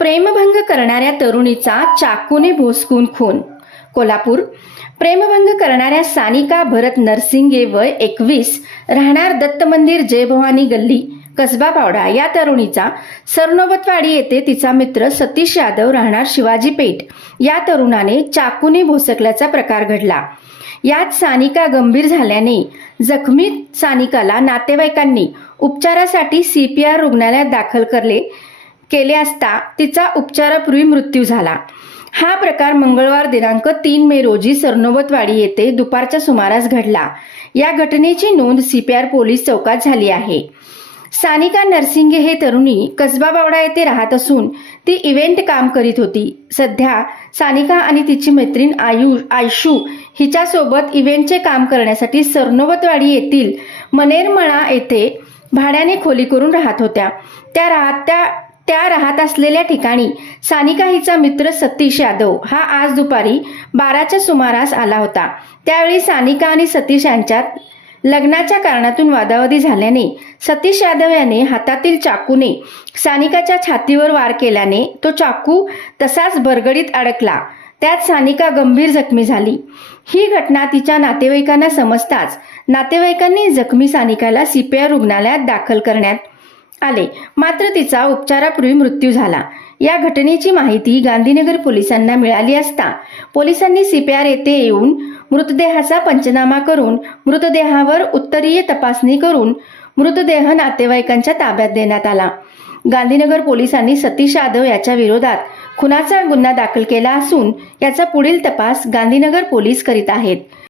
प्रेमभंग करणाऱ्या तरुणीचा चाकूने भोसकून खून. कोल्हापूर प्रेमभंग करणाऱ्या सानिका भरत नरसिंगे वय एकवीस राहणार दत्त मंदिर जय भवानी गल्ली कसबा पावडा. या तरुणीचा सरनोबतवाडी येथे तिचा मित्र सतीश यादव राहणार शिवाजी पेठ. या तरुणाने चाकूने भोसकल्याचा प्रकार घडला. यात सानिका गंभीर झाल्याने जखमी सानिकाला नातेवाईकांनी उपचारासाठी सीपीआर रुग्णालयात दाखल करले. केले असता तिचा उपचारापूर्वी मृत्यू झाला. हा प्रकार मंगळवार दिनांक तीन मे रोजी सरनोबतवाडी येथे दुपारच्या सुमारास घडला. या घटनेची नोंद सीपीआर पोलीस चौकात झाली आहे. सानिका नरसिंगे हे तरुणी कसबा बावडा येथे राहत असून ती इव्हेंट काम करीत होती. सध्या सानिका आणि तिची मैत्रीण आयु आयशू हिच्यासोबत इव्हेंटचे काम करण्यासाठी सरनोबतवाडी येथील मनेरमळा येथे भाड्याने खोली करून राहत होत्या. त्या राहत त्या त्या राहत असलेल्या ठिकाणी सानिका हिचा मित्र सतीश यादव हा आज दुपारी बाराच्या सुमारास आला होता. त्यावेळी सानिका आणि सतीश यांच्यात लग्नाच्या कारणातून वादावादी झाल्याने सतीश यादव याने हातातील चाकूने सानिकाच्या छातीवर वार केल्याने तो चाकू तसाच बरगडीत अडकला. त्यात सानिका गंभीर जखमी झाली. ही घटना तिच्या नातेवाईकांना समजताच नातेवाईकांनी जखमी सानिकाला सीपीआर रुग्णालयात दाखल करण्यात आले. मात्र तिचा उपचारापूर्वी मृत्यू झाला. या घटनेची माहिती गांधीनगर पोलिसांना मिळाली असता. पोलिसांनी सीपीआर येथे येऊन मृतदेहाचा पंचनामा करून मृतदेहावर उत्तरीय तपासणी करून मृतदेह नातेवाईकांच्या ताब्यात देण्यात आला. गांधीनगर पोलिसांनी सतीश यादव याच्या विरोधात खुनाचा गुन्हा दाखल केला असून याचा पुढील तपास गांधीनगर पोलीस करीत आहेत.